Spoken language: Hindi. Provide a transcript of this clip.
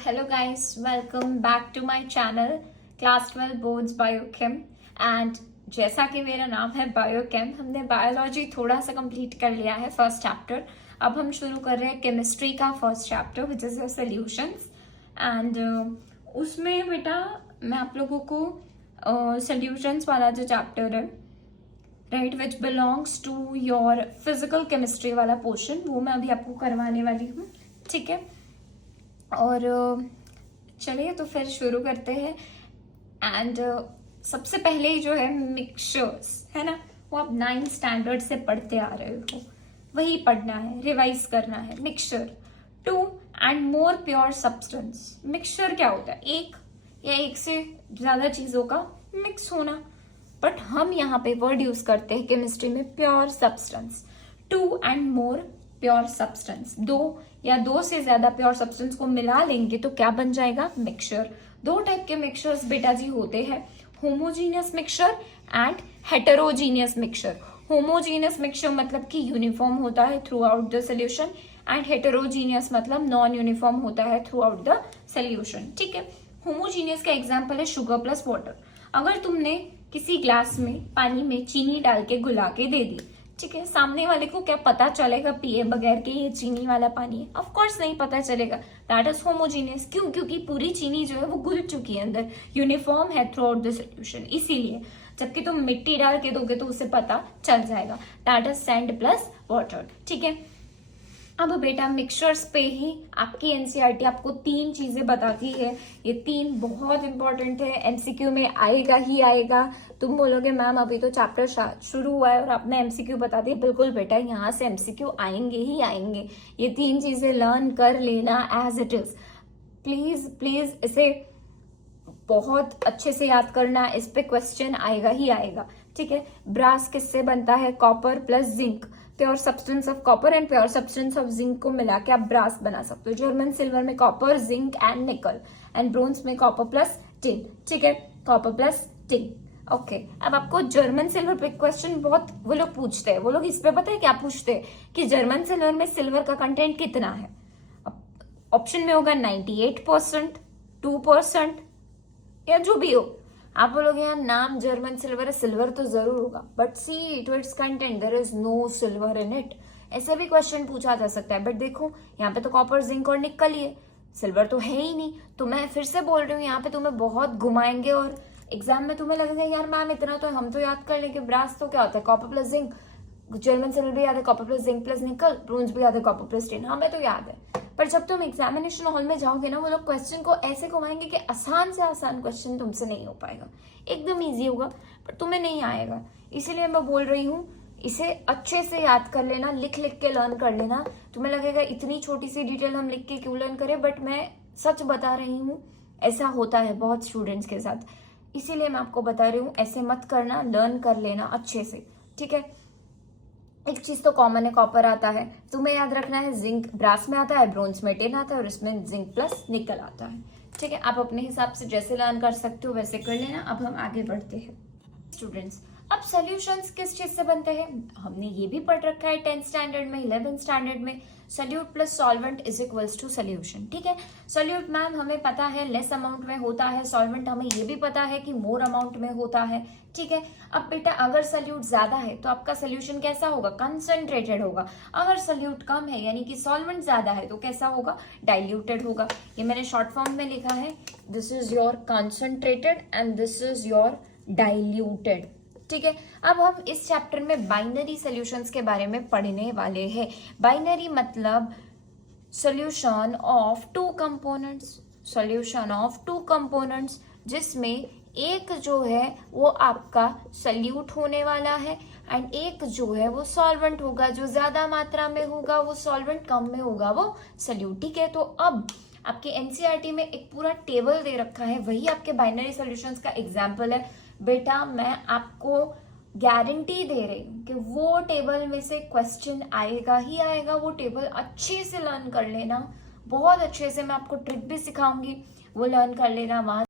hello guys, welcome back to my channel Class 12 Boards Biochem and जैसा कि मेरा नाम है बायोकेम, हमने बायोलॉजी थोड़ा सा कंप्लीट कर लिया है फर्स्ट चैप्टर। अब हम शुरू कर रहे हैं केमिस्ट्री का first chapter which is solutions and उसमें बेटा मैं आप लोगों को सॉल्यूशंस वाला जो चैप्टर है right which belongs to your physical chemistry वाला पोर्शन वो मैं अभी आपको करवाने वाली हूँ, ठीक है। और चलिए तो फिर शुरू करते हैं एंड सबसे पहले जो है मिक्सचर्स है ना, वो आप 9th स्टैंडर्ड से पढ़ते आ रहे हो, वही पढ़ना है, रिवाइज करना है। Mixture 2 and more pure substance. Mixture क्या होता है? एक या एक से ज्यादा चीजों का मिक्स होना, बट हम यहाँ पे वर्ड यूज करते हैं केमिस्ट्री में pure substance. 2 and more pure substance, 2 या 2 से ज्यादा प्योर सब्सटेंस को मिला लेंगे तो क्या बन जाएगा? मिक्सचर। 2 टाइप के मिक्सचर्स बेटा जी होते हैं, homogeneous mixture and heterogeneous mixture. Homogeneous mixture मतलब कि यूनिफॉर्म होता है through out the solution and heterogeneous मतलब नॉन यूनिफॉर्म होता है थ्रू आउट द सोल्यूशन, ठीक है। होमोजीनियस का एग्जांपल है शुगर प्लस वाटर। अगर तुमने किसी ग्लास में पानी में चीनी डाल के घुला के दे दी, ठीक है, सामने वाले को क्या पता चलेगा पिए बगैर के ये चीनी वाला पानी है? ऑफ कोर्स नहीं पता चलेगा। That is homogeneous. क्यों? क्योंकि पूरी चीनी जो है वो घुल चुकी है अंदर, यूनिफॉर्म है थ्रू आउट द सोल्यूशन, इसीलिए। जबकि तुम मिट्टी डाल के दोगे तो उसे पता चल जाएगा। That is sand plus water, ठीक है। अब बेटा मिक्सचर्स पे ही आपकी एनसीईआरटी आपको 3 चीजें बताती है। ये 3 बहुत इंपॉर्टेंट है, एमसीक्यू में आएगा ही आएगा। तुम बोलोगे मैम अभी तो चैप्टर शुरू हुआ है और आपने एमसीक्यू बता दी। बिल्कुल बेटा, यहाँ से एमसीक्यू आएंगे ही आएंगे। ये 3 चीजें लर्न कर लेना as it is. Please please इसे बहुत अच्छे से याद करना, इस पे क्वेश्चन आएगा ही आएगा, ठीक है। ब्रास किससे बनता है? Copper plus zinc. Pure substance of copper and pure substance of zinc को मिला के आप ब्रास बना सकते हो। जर्मन सिल्वर में कॉपर, जिंक एंड निकल, एंड ब्रोंज में कॉपर प्लस टिन, ठीक है, कॉपर प्लस टिन। ओके, अब आपको जर्मन सिल्वर पे क्वेश्चन बहुत वो लोग पूछते हैं। वो लोग इस पे पता है क्या पूछते हैं कि जर्मन सिल्वर में सिल्वर का कंटेंट कितना है? ऑप्शन में होगा 98%, 2% या जो भी हो। आप बोलोगे यार नाम जर्मन सिल्वर है, सिल्वर तो जरूर होगा, but see to its content there is no silver in it. ऐसे भी क्वेश्चन पूछा जा सकता है, बट देखो यहाँ पे तो कॉपर, जिंक और निकल ही है, सिल्वर तो है ही नहीं। तो मैं फिर से बोल रही हूँ, यहाँ पे तुम्हें बहुत घुमाएंगे और एग्जाम में तुम्हें लगेगा यार मैम इतना तो हम तो याद कर लेंगे। ब्रास तो क्या होता है? Copper plus zinc. German silver भी याद है, कॉपर प्लस जिंक प्लस निकल। ब्रोंज भी याद है, कॉपर प्लस टिन। हमें तो याद है, पर जब तुम एग्जामिनेशन हॉल में जाओगे ना, वो लोग क्वेश्चन को ऐसे घुमाएंगे कि आसान से आसान क्वेश्चन तुमसे नहीं हो पाएगा। एकदम इजी होगा पर तुम्हें नहीं आएगा। इसीलिए मैं बोल रही हूँ इसे अच्छे से याद कर लेना, लिख लिख के लर्न कर लेना। तुम्हें लगेगा इतनी छोटी सी डिटेल हम लिख के क्यों लर्न करें, बट मैं सच बता रही हूँ, ऐसा होता है बहुत स्टूडेंट्स के साथ। इसीलिए मैं आपको बता रही हूँ ऐसे मत करना, लर्न कर लेना अच्छे से, ठीक है। एक चीज तो कॉमन है, कॉपर आता है, तुम्हें याद रखना है। जिंक ब्रास में आता है, ब्रोंज में टिन आता है और इसमें जिंक प्लस निकल आता है, ठीक है। आप अपने हिसाब से जैसे लर्न कर सकते हो वैसे कर लेना। अब हम आगे बढ़ते हैं स्टूडेंट्स। अब सॉल्यूशंस किस चीज से बनते हैं? हमने ये भी पढ़ रखा है 10th स्टैंडर्ड में, 11th स्टैंडर्ड में। Solute plus solvent is equals to solution, ठीक है। सोल्यूट मैम हमें पता है लेस अमाउंट में होता है, सॉल्वेंट हमें ये भी पता है कि मोर अमाउंट में होता है, ठीक है। अब बेटा अगर सोल्यूट ज्यादा है तो आपका सोल्यूशन कैसा होगा? कंसंट्रेटेड होगा। अगर सोल्यूट कम है यानी कि सॉल्वेंट ज्यादा है तो कैसा होगा? डाइल्यूटेड होगा। ये मैंने शॉर्ट फॉर्म में लिखा है, this is your concentrated and this is your diluted, ठीक है। अब हम इस चैप्टर में बाइनरी सॉल्यूशंस के बारे में पढ़ने वाले हैं। बाइनरी मतलब solution of 2 components, solution of 2 components, जिसमें एक जो है वो आपका सल्यूट होने वाला है एंड एक जो है वो सॉल्वेंट होगा। जो ज्यादा मात्रा में होगा वो सॉल्वेंट, कम में होगा वो सल्यूट, ठीक है। तो अब आपके एनसीईआरटी में एक पूरा टेबल दे रखा है, वही आपके बाइनरी सॉल्यूशंस का एग्जाम्पल है। बेटा मैं आपको गारंटी दे रही हूँ कि वो टेबल में से क्वेश्चन आएगा ही आएगा। वो टेबल अच्छे से लर्न कर लेना, बहुत अच्छे से। मैं आपको ट्रिक भी सिखाऊंगी, वो लर्न कर लेना। वहां